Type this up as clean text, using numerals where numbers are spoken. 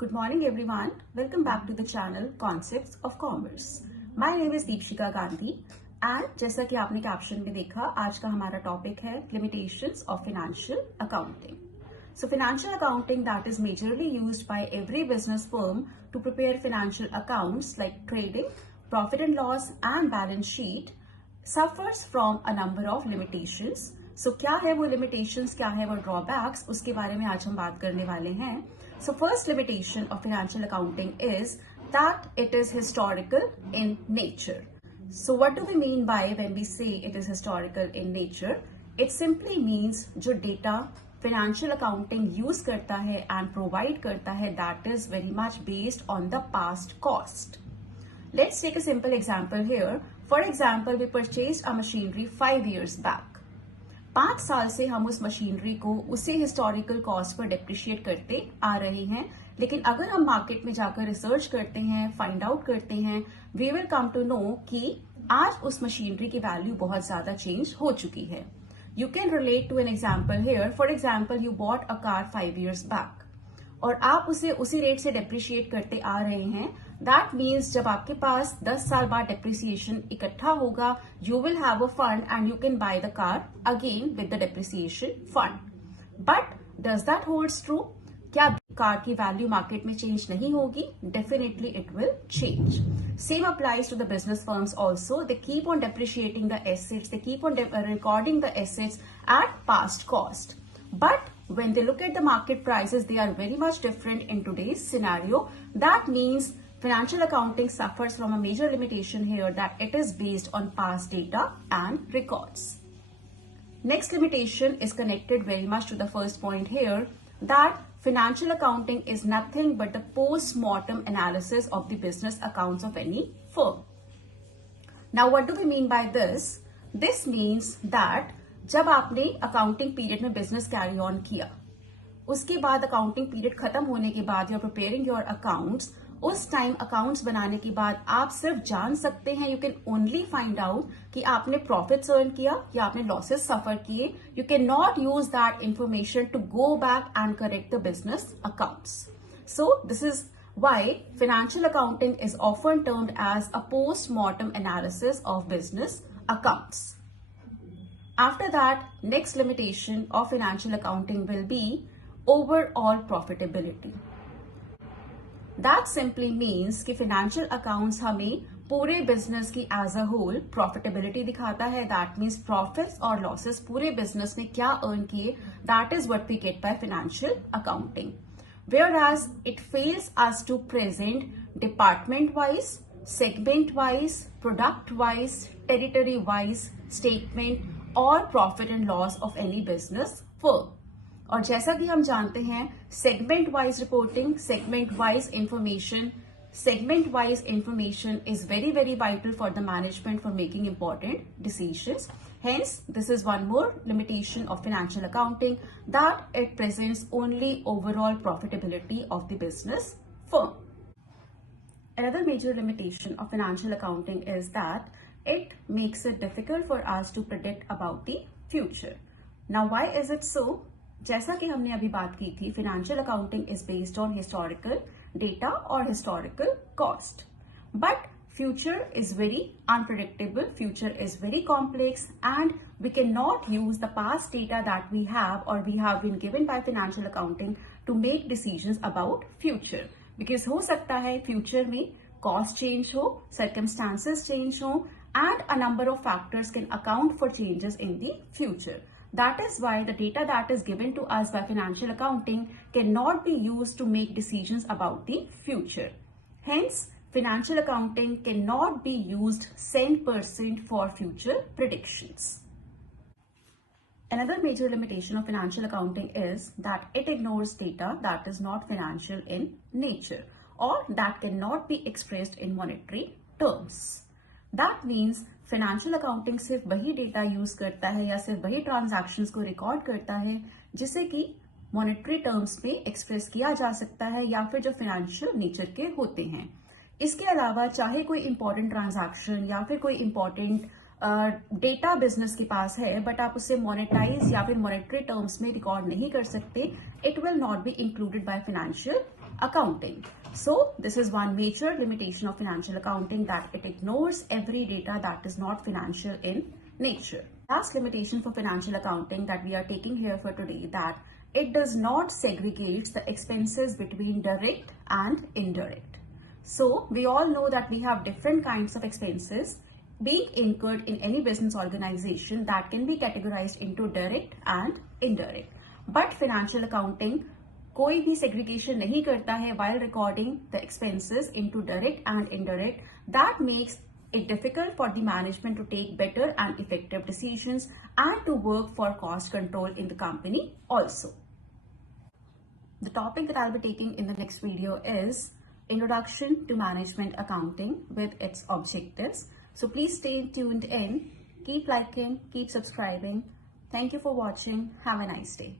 Good morning everyone. Welcome back to the channel Concepts of Commerce. My name is Deepshika Gandhi and जैसा कि आपने caption में देखा, आज का हमारा टॉपिक है Limitations of Financial Accounting. So financial accounting that is majorly used by every business firm to prepare financial accounts like trading, profit and loss and balance sheet suffers from a number of limitations. So क्या है वो limitations, क्या है वो drawbacks, उसके बारे में आज हम बात करने वाले हैं. So first limitation of financial accounting is that it is historical in nature. So what do we mean by when we say it is historical in nature? It simply means जो data financial accounting use करता है and provide करता है that is very much based on the past cost. Let's take a simple example here. For example, we purchased a machinery 5 years back. 5 साल से हम उस machinery को उसी हिस्टोरिकल कॉस्ट पर डेप्रिशिएट करते आ रहे हैं, लेकिन अगर हम मार्केट में जाकर रिसर्च करते हैं, फाइंड आउट करते हैं, we will come to know कि आज उस मशीनरी की वैल्यू बहुत ज्यादा चेंज हो चुकी है. You can relate to an example here. For example, you bought a car 5 years back और आप उसे उसी रेट से डेप्रिशिएट करते आ रहे हैं. दैट मीन्स जब आपके पास 10 साल बाद डेप्रिसिएशन इकट्ठा होगा, you will have a fund and you can by the car again with the depreciation fund. But does that holds true? क्या कार की वैल्यू मार्केट में चेंज नहीं होगी? Definitely it will change. Same applies to the business firms also. They keep on depreciating the assets. They keep on recording the assets at past cost. But when they look at the market prices, they are very much different in today's scenario. That means financial accounting suffers from a major limitation here, that it is based on past data and records. Next limitation is connected very much to the first point here, that financial accounting is nothing but the post-mortem analysis of the business accounts of any firm. Now what do we mean by this? This means that जब आपने accounting period में business carry on किया, उसके बाद accounting period खत्म होने के बाद you are preparing your accounts, उस टाइम अकाउंट्स बनाने के बाद आप सिर्फ जान सकते हैं, you can only find out कि आपने प्रॉफिट्स अर्न किया या आपने लॉसेस सफर किए. You can not use that information to go back and correct the business accounts. So this is why financial accounting is often termed as a post-mortem analysis of business accounts. After that, next limitation of financial accounting will be overall profitability. That simply means कि financial accounts हमें पूरे business की as a whole profitability दिखाता है. That means profits और losses पूरे business ने क्या earn किए, that is what we get by financial accounting. Whereas it fails us to present department wise, segment wise, product wise, territory wise statement और profit and loss of any business firm. और जैसा कि हम जानते हैं, segment wise reporting, segment wise information is very very vital for the management for making important decisions. Hence, this is one more limitation of financial accounting, that it presents only overall profitability of the business firm. Another major limitation of financial accounting is that it makes it difficult for us to predict about the future. Now, why is it so? जैसा कि हमने अभी बात की थी, financial accounting is based on historical data or historical cost. But future is very unpredictable, future is very complex, and we cannot use the past data that we have or we have been given by financial accounting to make decisions about future. Because हो सकता है future में cost change हो, circumstances change हो, and a number of factors can account for changes in the future. That is why the data that is given to us by financial accounting cannot be used to make decisions about the future. Hence, financial accounting cannot be used 100% for future predictions. Another major limitation of financial accounting is that it ignores data that is not financial in nature or that cannot be expressed in monetary terms. That means financial accounting सिर्फ वही data use करता है या सिर्फ वही transactions को record करता है जिसे कि मॉनेटरी टर्म्स में एक्सप्रेस किया जा सकता है या फिर जो फाइनेंशियल नेचर के होते हैं. इसके अलावा चाहे कोई इंपॉर्टेंट ट्रांजैक्शन या फिर कोई इंपॉर्टेंट डेटा बिजनेस के पास है बट आप उसे मोनेटाइज या फिर मॉनेटरी टर्म्स में रिकॉर्ड नहीं कर सकते, it will not be included by financial accounting. So this is one major limitation of financial accounting, that it ignores every data that is not financial in nature. Last limitation for financial accounting that we are taking here for today, that it does not segregate the expenses between direct and indirect. So we all know that we have different kinds of expenses being incurred in any business organization that can be categorized into direct and indirect. But financial accounting कोई भी segregation नहीं करता है while recording the expenses into direct and indirect. That makes it difficult for the management to take better and effective decisions and to work for cost control in the company also. The topic that I'll be taking in the next video is Introduction to Management Accounting with its objectives. So please stay tuned in, keep liking, keep subscribing. Thank you for watching. Have a nice day.